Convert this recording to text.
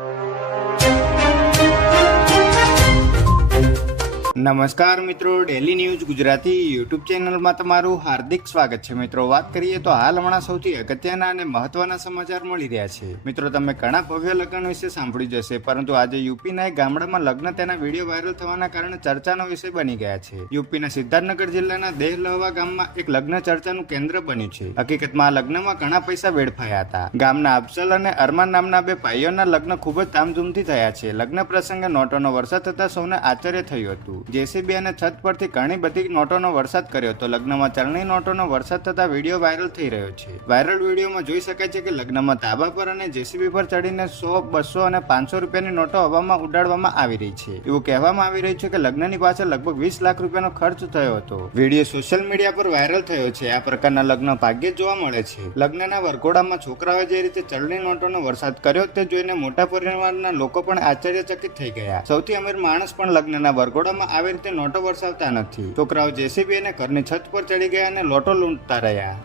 you. નમસ્કાર મિત્રો daily news Gujarati YouTube ચેનલમાં તમારું હાર્દિક સ્વાગત છે. મિત્રો, વાત કરીએ તો હાલ હમણાં સૌથી અગત્યના અને મહત્વના સમાચાર મળી રહ્યા છે. મિત્રો, તમે ઘણા ભવ્ય લગ્ન વિશે સાંભળ્યું જશે પરંતુ આજે યુપીના એક ગામડામાં લગ્ન તેના વીડિયો વાયરલ થવાના કારણે ચર્ચાનો વિષય બની ગયા છે. યુપીના સિદ્ધાર્થનગર જિલ્લાના દેહલહવા ગામમાં એક લગ્ન ચર્ચાનું કેન્દ્ર બન્યું છે. હકીકતમાં આ લગ્નમાં ઘણા પૈસા વેડફાયા હતા. ગામના અફસલ અને અરમાન નામના બે ભાઈઓના લગ્ન ખૂબ જ ધામધૂમથી થયા છે. લગ્ન પ્રસંગે નોટોનો વરસાદ થતા સૌને આશ્ચર્ય થયું હતું. જેસીબી અને છત પરથી ઘણી બધી નોટોનો વરસાદ કર્યો હતો. લગ્નમાં ચલણી નોટોનો વરસાદ થતા વીડિયો વાયરલ થઈ રહ્યો છે. વાયરલ વિડીયોમાં જોઈ શકાય છે કે લગ્નમાં ધાબા પર અને જેસીબી પર ચડીને સો, બસો અને પાંચસો રૂપિયાની નોટો હવામાં ઉડાડવામાં આવી રહી છે. એવું કહેવામાં આવી રહ્યું છે કે લગ્નની પાછળ લગભગ વીસ લાખ રૂપિયાનો ખર્ચ થયો હતો. વીડિયો સોશિયલ મીડિયા પર વાયરલ થયો છે. આ પ્રકારના લગ્ન ભાગ્યે જોવા મળે છે. લગ્નના વરઘોડામાં છોકરાઓએ જે રીતે ચલણી નોટોનો વરસાદ કર્યો તે જોઈને મોટા પરિવારના લોકો પણ આશ્ચર્યચકિત થઈ ગયા. સૌથી અમીર માણસ પણ લગ્નના વરઘોડામાં આવી રીતે લોટો વરસાવતા નથી. છોકરાઓ જેસીબી અને ઘરની છત પર ચડી ગયા અને લોટો લૂંટતા રહ્યા.